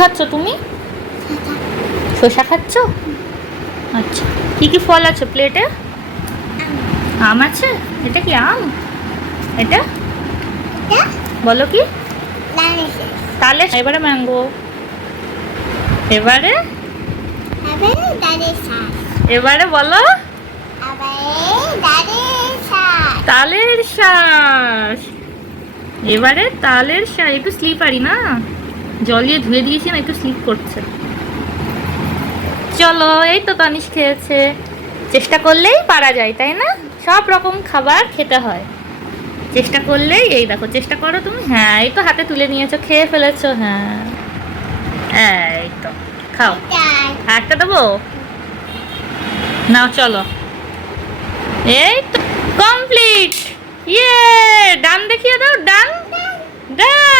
খাচ্ছ তুমি? শসা খাচ্ছ? আচ্ছা, কি কি ফল আছে প্লেটে? আম আছে? এটা কি আম? এটা বলো কি? তাহলে এবারে ম্যাঙ্গো, এবারে এবারে বলো তালের শ্বাস, এবারে তালের শ্বাস। একটু স্লিপারি না, জল দিয়ে ধুয়ে দিয়েছি না, একটু স্লিপ করছে। চলো, এই তো তানিশ খেয়েছে। চেষ্টা করলেই পারা যায়, তাই না? সব রকম খাবার খেতে হয়, চেষ্টা করলেই। এই দেখো, চেষ্টা করো তুমি। হ্যাঁ, এই তো হাতে তুলে নিয়েছো, খেয়ে ফেলেছো। হ্যাঁ, এই তো খাও। একটা দেবো? নাও চলো। এই তো কমপ্লিট। ইয়ে, ডান দেখিয়ে দাও, ডান ডান।